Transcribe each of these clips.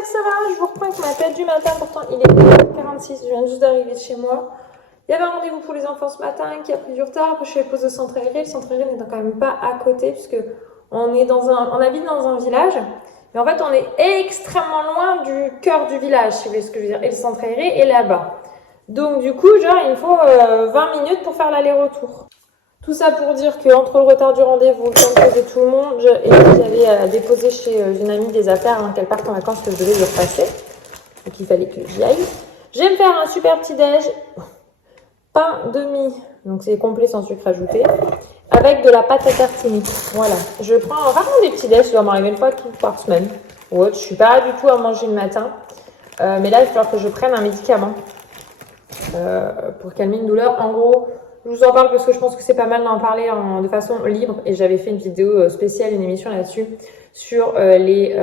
que ça va. Je vous reprends avec ma tête du matin. Pourtant, il est 8h46. Je viens juste d'arriver de chez moi. Il y avait un rendez-vous pour les enfants ce matin qui a pris du retard. Après, je suis allée poser le centre aéré. Le centre aéré n'est quand même pas à côté puisque on habite dans un village. Mais en fait, on est extrêmement loin du cœur du village, si vous voyez ce que je veux dire. Et le centre aéré est là-bas. Donc, du coup, genre, il me faut 20 minutes pour faire l'aller-retour. Tout ça pour dire qu'entre le retard du rendez-vous, le temps de poser tout le monde, et puis j'avais déposé chez une amie des affaires avant qu'elle parte en vacances que je devais lui repasser. Donc il fallait que j'y aille. Je vais me faire un super petit déj, pain demi, donc c'est complet sans sucre ajouté, avec de la pâte à tartiner. Voilà. Je prends rarement des petits déj, ça doit m'arriver une fois par semaine. Ouais, je suis pas du tout à manger le matin, mais là il va falloir que je prenne un médicament pour calmer une douleur. En gros, je vous en parle parce que je pense que c'est pas mal d'en parler de façon libre et j'avais fait une vidéo spéciale, une émission là-dessus sur les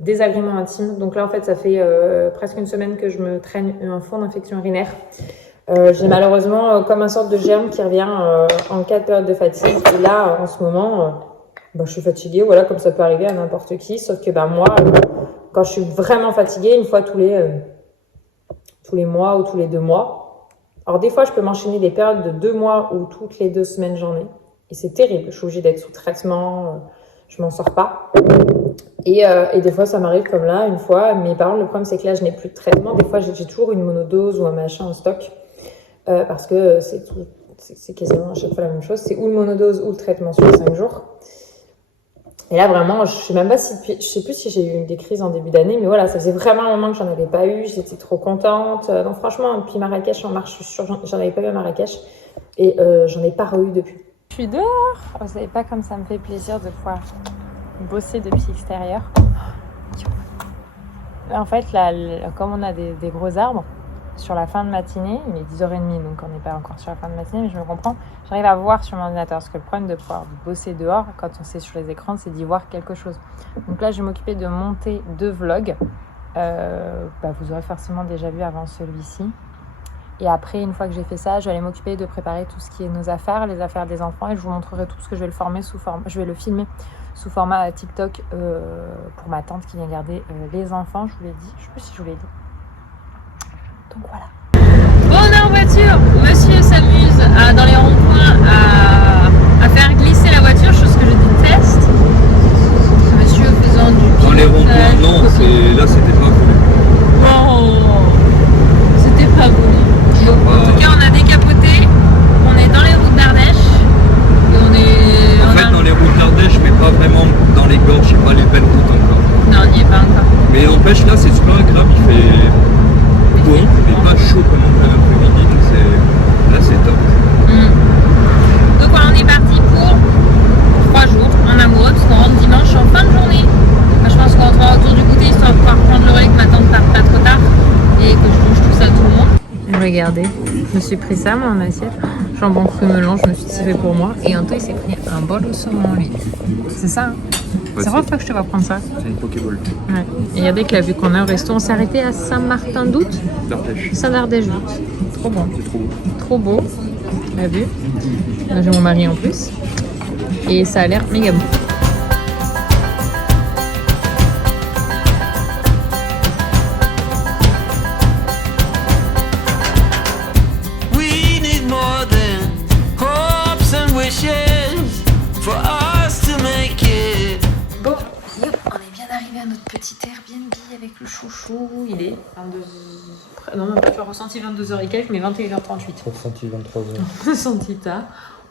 désagréments intimes. Donc là en fait ça fait presque une semaine que je me traîne un fond d'infection urinaire. J'ai malheureusement comme un sorte de germe qui revient en cas de période de fatigue et là en ce moment je suis fatiguée, voilà, comme ça peut arriver à n'importe qui, sauf que moi quand je suis vraiment fatiguée, une fois tous les mois ou tous les 2 mois. Alors des fois, je peux m'enchaîner des périodes de 2 mois ou toutes les 2 semaines j'en ai. Et c'est terrible, je suis obligée d'être sous traitement, je m'en sors pas. Et des fois, ça m'arrive comme là, une fois. Mais par contre, le problème, c'est que là, je n'ai plus de traitement. Des fois, j'ai toujours une monodose ou un machin en stock. Parce que c'est quasiment à chaque fois la même chose. C'est ou le monodose ou le traitement sur 5 jours. Et là, vraiment, je sais plus si j'ai eu des crises en début d'année, mais voilà, ça faisait vraiment un moment que j'en avais pas eu, j'étais trop contente. Non, franchement, puis Marrakech en marche, je suis sûre, j'en avais pas eu à Marrakech, et j'en ai pas re-eu depuis. Je suis dehors, vous savez pas comme ça me fait plaisir de pouvoir bosser depuis l'extérieur. En fait, là, comme on a des gros arbres, sur la fin de matinée, il est 10h30, donc on n'est pas encore sur la fin de matinée, mais je me comprends, j'arrive à voir sur mon ordinateur, parce que le problème de pouvoir bosser dehors, quand on sait sur les écrans, c'est d'y voir quelque chose. Donc là, je vais m'occuper de monter 2 vlogs, vous aurez forcément déjà vu avant celui-ci. Et après, une fois que j'ai fait ça, je vais aller m'occuper de préparer tout ce qui est nos affaires, les affaires des enfants, et je vous montrerai tout ce que je vais le filmer sous format TikTok pour ma tante qui vient garder les enfants, je vous l'ai dit, je sais pas si je vous l'ai dit. Donc voilà. Bon, on est en voiture. Monsieur s'amuse dans les ronds-points à faire glisser la voiture, chose que je déteste. Monsieur faisant du pilotage. Dans les ronds-points, non, là c'était pas voulu. Bon, c'était pas voulu. Bon, en tout cas, on a décapoté. On est dans les routes d'Ardèche. Dans les routes d'Ardèche, mais pas vraiment dans les gorges, c'est pas les belles routes encore. Non, on n'y est pas encore. Mais n'empêche, là c'est super agréable, il fait bon, mais pas chaud comme en plein après-midi, donc là c'est top. Donc voilà, on est parti pour 3 jours en amoureux, parce qu'on rentre dimanche en fin de journée. Je pense qu'on rentrera autour du goûter, histoire de pouvoir prendre le relais, que ma tante parte pas trop tard, et que je mange tout ça à tout le monde. Regardez, je me suis pris ça, moi, en assiette. Jambon cru melon, je me suis tiré pour moi. Et Anto, il s'est pris un bol au saumon, lui. C'est ça, hein? Ouais, c'est la première fois que je te vois prendre ça. C'est une Pokéball. Ouais. Et regardez que là, vu qu'on est au resto, on s'est arrêté à Saint-Martin-d'Août. Saint-Ardèche-d'Août. Trop bon. C'est trop beau. Trop beau. Tu l'as vu? Là, j'ai mon mari en plus. Et ça a l'air méga bon. Petit Airbnb avec le chouchou, il est 22... Non, tu as ressenti 22h et quelques, mais 21h38. Ressenti 23h. Ressenti tard.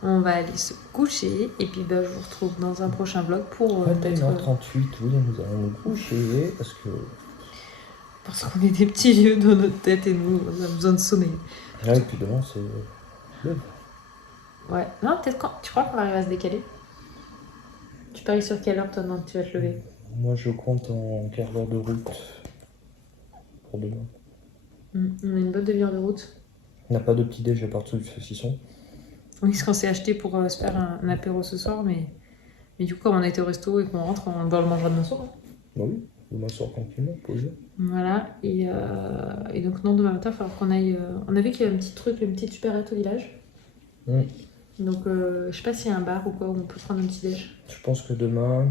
On va aller se coucher et puis je vous retrouve dans un prochain vlog pour... 21h38, oui, nous allons nous coucher parce qu'on est des petits vieux dans notre tête et nous, on a besoin de sommeil. Ouais, et puis demain, c'est le... Ouais, non, peut-être quand... Tu crois qu'on va arriver à se décaler? Tu paries sur quelle heure, toi, non, tu vas te lever? Moi, je compte en quart d'heure de route pour demain. On a une bonne demi-heure de route. On n'a pas de petit déj à part du saucisson. Oui, ce qu'on s'est acheté pour se faire un apéro ce soir, mais du coup, comme on a été au resto et qu'on rentre, on le mangera demain soir. Bah oui, demain soir tranquillement, posé. Voilà, et donc non, demain matin, il va falloir qu'on aille... On a vu qu'il y avait un petit truc, une petite supérette au village. Donc, je sais pas s'il y a un bar ou quoi où on peut prendre un petit déj. Je pense que demain...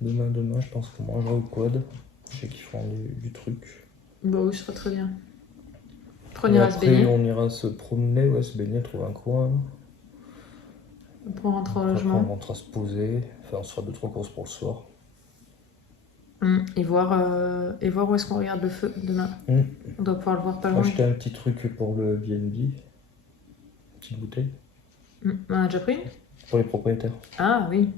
Demain, je pense qu'on mangera au quad. Je sais qu'ils feront du truc. Bah oui, ce sera très bien. Après, on Et ira se après, baigner. on ira se promener, ouais, se baigner, trouver un coin. Pour rentrer au Après, on logement. rentrera se poser. Enfin, on se fera 2-3 courses pour le soir. Et voir où est-ce qu'on regarde le feu demain. On doit pouvoir le voir pas loin. Acheter un petit truc pour le BNB. Une petite bouteille. On a déjà pris? Pour les propriétaires. Ah oui.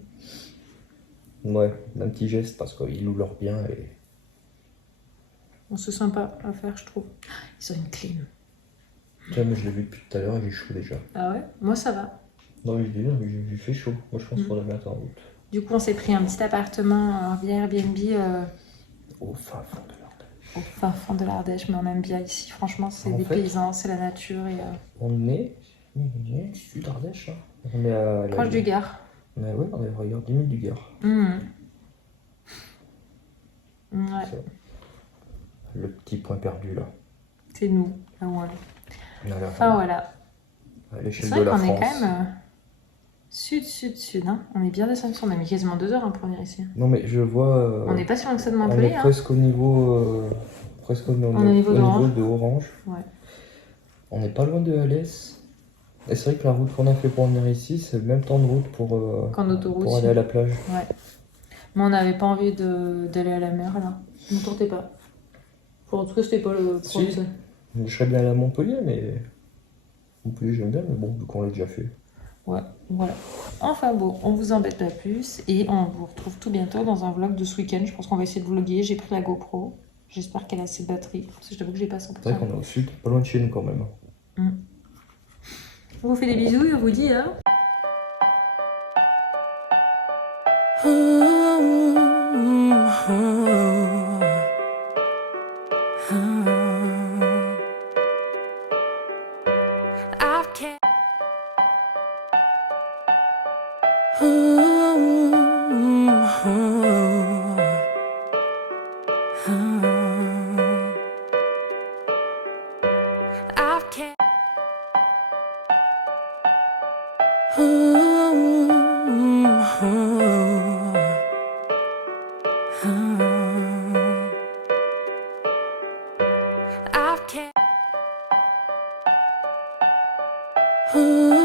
Ouais, un petit geste parce qu'ils louent leur bien et. Bon, c'est sympa à faire, je trouve. Ils ont une clim. Tiens, mais je l'ai vu depuis tout à l'heure et j'ai chaud déjà. Ah ouais? Moi, ça va. Non, il fait chaud. Moi, je pense qu'on va le mettre en route. Du coup, on s'est pris un petit appartement via Airbnb Au fin fond de l'Ardèche. au fin fond de l'Ardèche, mais on aime bien ici. Franchement, c'est des paysans, c'est la nature et On est sud d'Ardèche. Hein. On est à proche du Gard. Ouais, on est regarde 10 minutes du Gard. Ouais. Ça. Le petit point perdu là. C'est nous, là où on est. Enfin voilà. À C'est l'échelle vrai de la qu'on France. est quand même sud. Hein. On est bien descendu. On a mis quasiment 2 heures pour venir ici. Non, mais je vois. On n'est pas sur un de on Montpellier. est presque au niveau. Presque au niveau de Orange. Ouais. On n'est pas loin de Alès. Et c'est vrai que la route qu'on a fait pour venir ici, c'est le même temps de route pour aller à la plage. Ouais. Mais on n'avait pas envie d'aller à la mer là. Ne tentez pas. En tout cas, c'était pas le Si. Je serais bien allé à Montpellier, mais. Montpellier, j'aime bien, mais bon, vu qu'on l'a déjà fait. Ouais, voilà. Enfin bon, on vous embête pas plus et on vous retrouve tout bientôt dans un vlog de ce week-end. Je pense qu'on va essayer de vlogger. J'ai pris la GoPro. J'espère qu'elle a assez de batterie. Parce que je t'avoue que j'ai pas 100%. C'est vrai qu'on est au sud, pas loin de chez nous quand même. On vous fait des bisous et on vous dit hein. I've